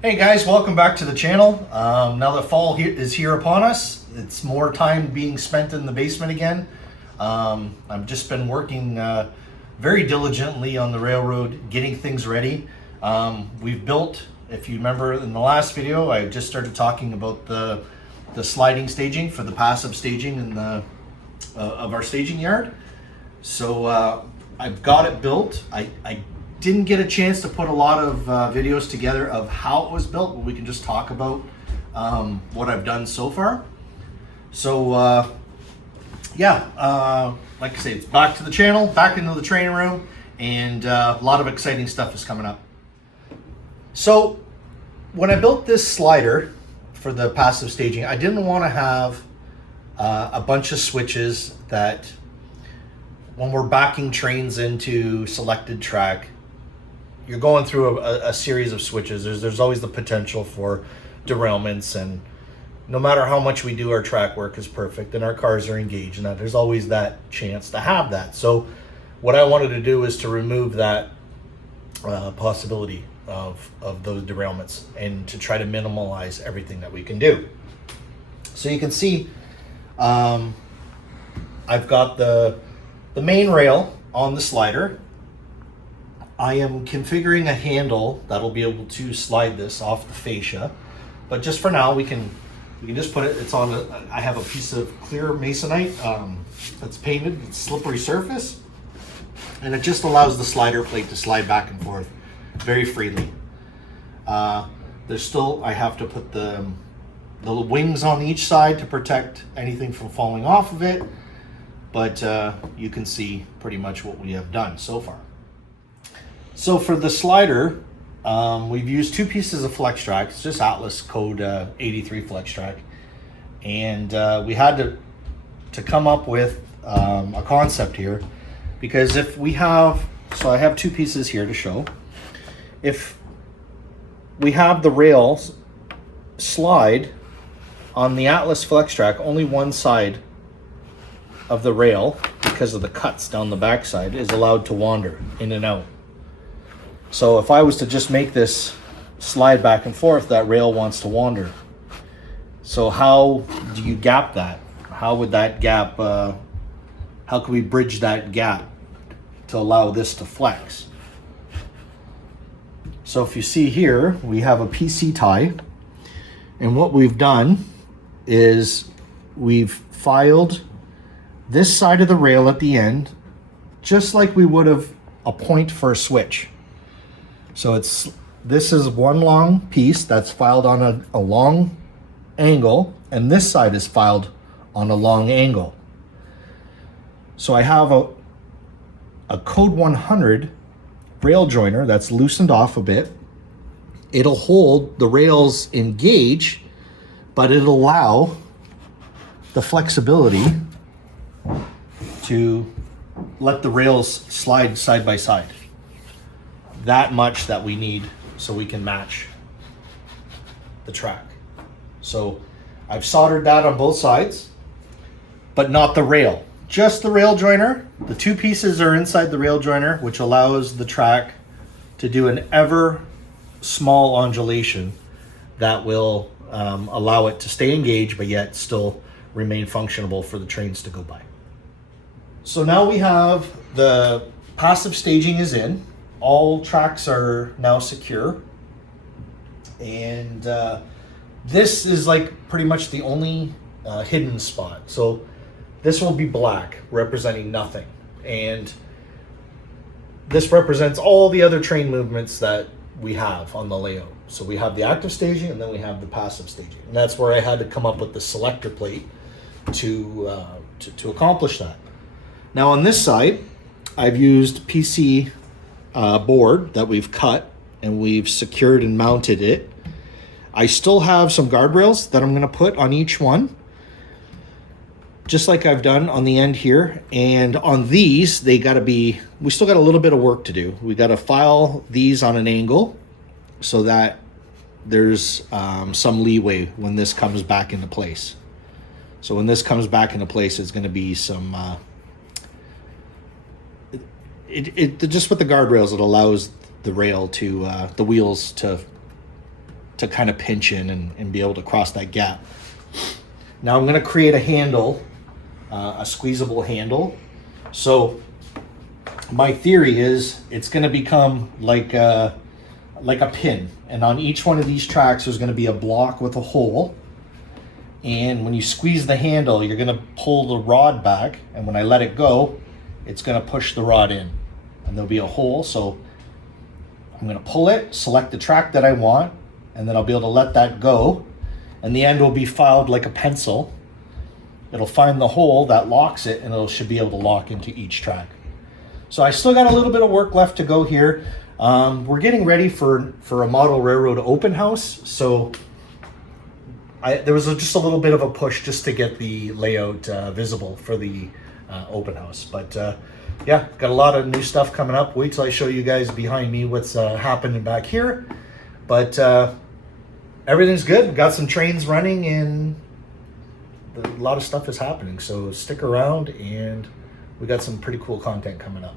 Hey guys, welcome back to the channel. Now that fall is here upon us, it's more time being spent in the basement again. I've just been working very diligently on the railroad, getting things ready. We've built, if you remember in the last video, I just started talking about the sliding staging for the passive staging in the of our staging yard. So I've got it built. I didn't get a chance to put a lot of videos together of how it was built, but we can just talk about what I've done so far. So like I say, it's back to the channel, back into the training room, and a lot of exciting stuff is coming up. So when I built this slider for the passive staging, I didn't want to have a bunch of switches that when we're backing trains into selected track, you're going through a series of switches. There's always the potential for derailments, and no matter how much we do, our track work is perfect and our cars are engaged, and that there's always that chance to have that. So what I wanted to do is to remove that possibility of those derailments and to try to minimize everything that we can do. So you can see I've got the main rail on the slider. I am configuring a handle that'll be able to slide this off the fascia, but just for now we can just put it. It's on. I have a piece of clear masonite that's painted. It's slippery surface, and it just allows the slider plate to slide back and forth very freely. There's still, I have to put the wings on each side to protect anything from falling off of it, but you can see pretty much what we have done so far. So for the slider, we've used two pieces of flex track. It's just Atlas code 83 flex track, and we had to come up with a concept here, because if we have, so I have two pieces here to show. If we have the rails slide on the Atlas flex track, only one side of the rail, because of the cuts down the backside, is allowed to wander in and out. So if I was to just make this slide back and forth, that rail wants to wander. So how do you gap that? How would that gap, how can we bridge that gap to allow this to flex? So if you see here, we have a PC tie, and what we've done is we've filed this side of the rail at the end, just like we would have a point for a switch. So this is one long piece that's filed on a long angle, and this side is filed on a long angle. So I have a code 100 rail joiner that's loosened off a bit. It'll hold the rails engaged, but it'll allow the flexibility to let the rails slide side by side. That much that we need so we can match the track. So I've soldered that on both sides, but not the rail, just the rail joiner. The two pieces are inside the rail joiner, which allows the track to do an ever small undulation that will allow it to stay engaged, but yet still remain functionable for the trains to go by. So now we have the passive staging is in. All tracks are now secure, and this is like pretty much the only hidden spot. So this will be black, representing nothing, and this represents all the other train movements that we have on the layout. So we have the active staging, and then we have the passive staging, and that's where I had to come up with the selector plate to accomplish that. Now on this side, I've used PC board that we've cut and we've secured and mounted it. I still have some guardrails that I'm going to put on each one, just like I've done on the end here. And on these, we still got a little bit of work to do. We got to file these on an angle so that there's some leeway when this comes back into place. So when this comes back into place, it's going to be some just with the guardrails, it allows the rail to the wheels to to kind of pinch in and be able to cross that gap. Now I'm going to create a handle, a squeezable handle. So my theory is it's going to become like a pin, and on each one of these tracks there's going to be a block with a hole, and when you squeeze the handle you're going to pull the rod back, and when I let it go it's going to push the rod in and there'll be a hole. So I'm going to pull it, select the track that I want, and then I'll be able to let that go, and the end will be filed like a pencil. It'll find the hole that locks it, and it should be able to lock into each track. So I still got a little bit of work left to go here. We're getting ready for a model railroad open house, so there was just a little bit of a push just to get the layout visible for the open house. But yeah, got a lot of new stuff coming up. Wait till I show you guys behind me what's happening back here. But everything's good. We've got some trains running, and a lot of stuff is happening. So stick around, and we got some pretty cool content coming up.